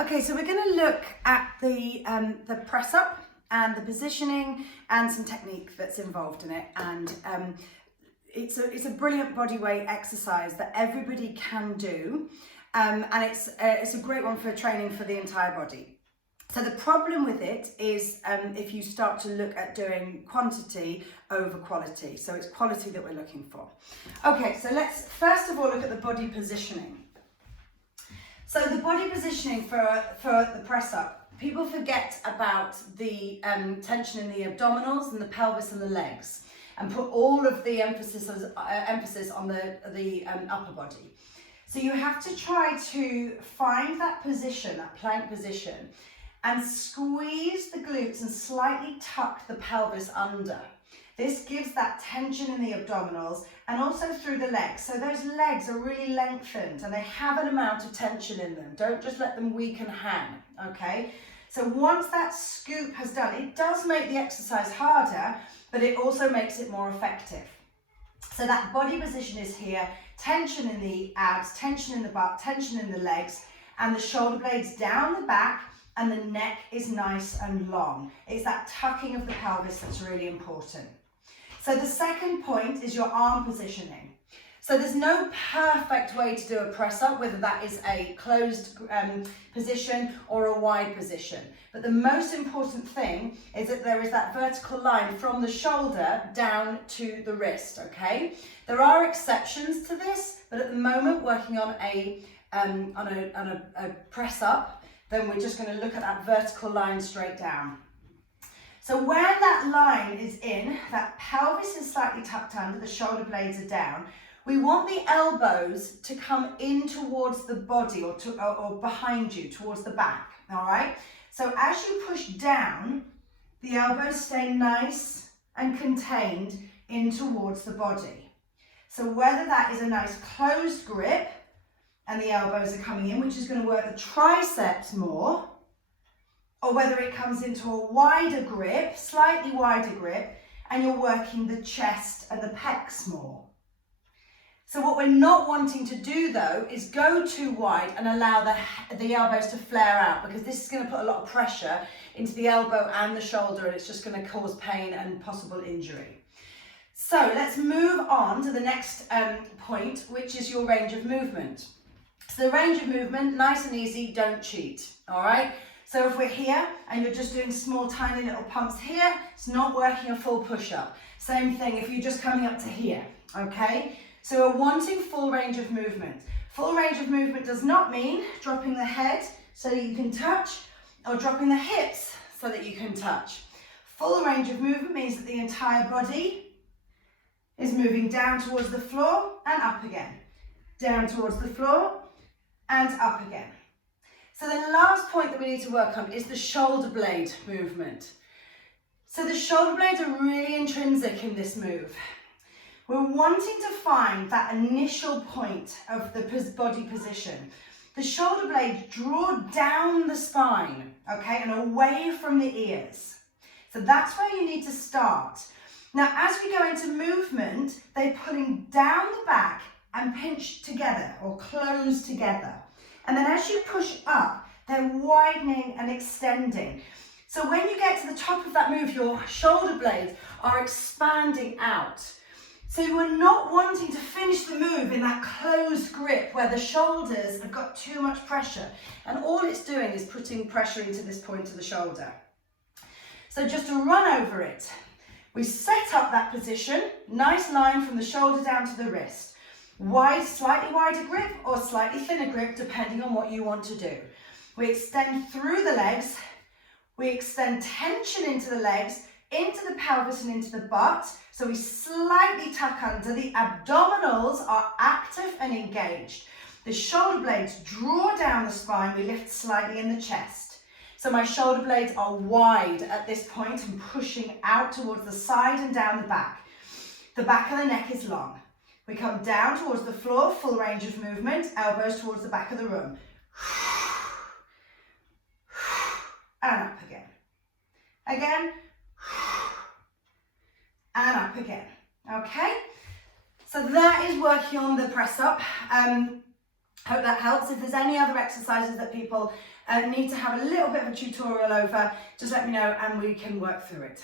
Okay, so we're going to look at the press up and the positioning and some technique that's involved in it. And it's a brilliant body weight exercise that everybody can do, and it's a great one for training for the entire body. So the problem with it is if you start to look at doing quantity over quality. So it's quality that we're looking for. Okay, so let's first of all look at the body positioning. So the body positioning for the press up, people forget about the tension in the abdominals and the pelvis and the legs, and put all of the emphasis on the upper body. So you have to try to find that position, that plank position, and squeeze the glutes and slightly tuck the pelvis under. This gives that tension in the abdominals and also through the legs. So those legs are really lengthened and they have an amount of tension in them. Don't just let them weak and hang, okay? So once that scoop has done, it does make the exercise harder, but it also makes it more effective. So that body position is here, tension in the abs, tension in the butt, tension in the legs, and the shoulder blades down the back, and the neck is nice and long. It's that tucking of the pelvis that's really important. So the second point is your arm positioning. So there's no perfect way to do a press up, whether that is a closed position or a wide position. But the most important thing is that there is that vertical line from the shoulder down to the wrist, okay? There are exceptions to this, but at the moment working on a press up, then we're just going to look at that vertical line straight down. So where that line is in, that pelvis is slightly tucked under, the shoulder blades are down, we want the elbows to come in towards the body or behind you, towards the back, all right? So as you push down, the elbows stay nice and contained in towards the body. So whether that is a nice closed grip and the elbows are coming in, which is going to work the triceps more, or whether it comes into a wider grip, slightly wider grip, and you're working the chest and the pecs more. So what we're not wanting to do though is go too wide and allow the elbows to flare out, because this is going to put a lot of pressure into the elbow and the shoulder, and it's just going to cause pain and possible injury. So let's move on to the next point, which is your range of movement. So the range of movement, nice and easy, don't cheat, all right? So if we're here and you're just doing small, tiny little pumps here, it's not working a full push-up. Same thing if you're just coming up to here, okay? So we're wanting full range of movement. Full range of movement does not mean dropping the head so that you can touch, or dropping the hips so that you can touch. Full range of movement means that the entire body is moving down towards the floor and up again. Down towards the floor and up again. So the last point that we need to work on is the shoulder blade movement. So the shoulder blades are really intrinsic in this move. We're wanting to find that initial point of the body position. The shoulder blades draw down the spine, okay, and away from the ears. So that's where you need to start. Now, as we go into movement, they're pulling down the back and pinch together or close together. And then as you push up, they're widening and extending. So when you get to the top of that move, your shoulder blades are expanding out. So we're not wanting to finish the move in that closed grip where the shoulders have got too much pressure. And all it's doing is putting pressure into this point of the shoulder. So just to run over it, we set up that position, nice line from the shoulder down to the wrist. Wide, slightly wider grip or slightly thinner grip, depending on what you want to do. We extend through the legs. We extend tension into the legs, into the pelvis and into the butt. So we slightly tuck under. The abdominals are active and engaged. The shoulder blades draw down the spine. We lift slightly in the chest. So my shoulder blades are wide at this point and pushing out towards the side and down the back. The back of the neck is long. We come down towards the floor, full range of movement, elbows towards the back of the room. And up again. Again. And up again. Okay? So that is working on the press up. Hope that helps. If there's any other exercises that people need to have a little bit of a tutorial over, just let me know and we can work through it.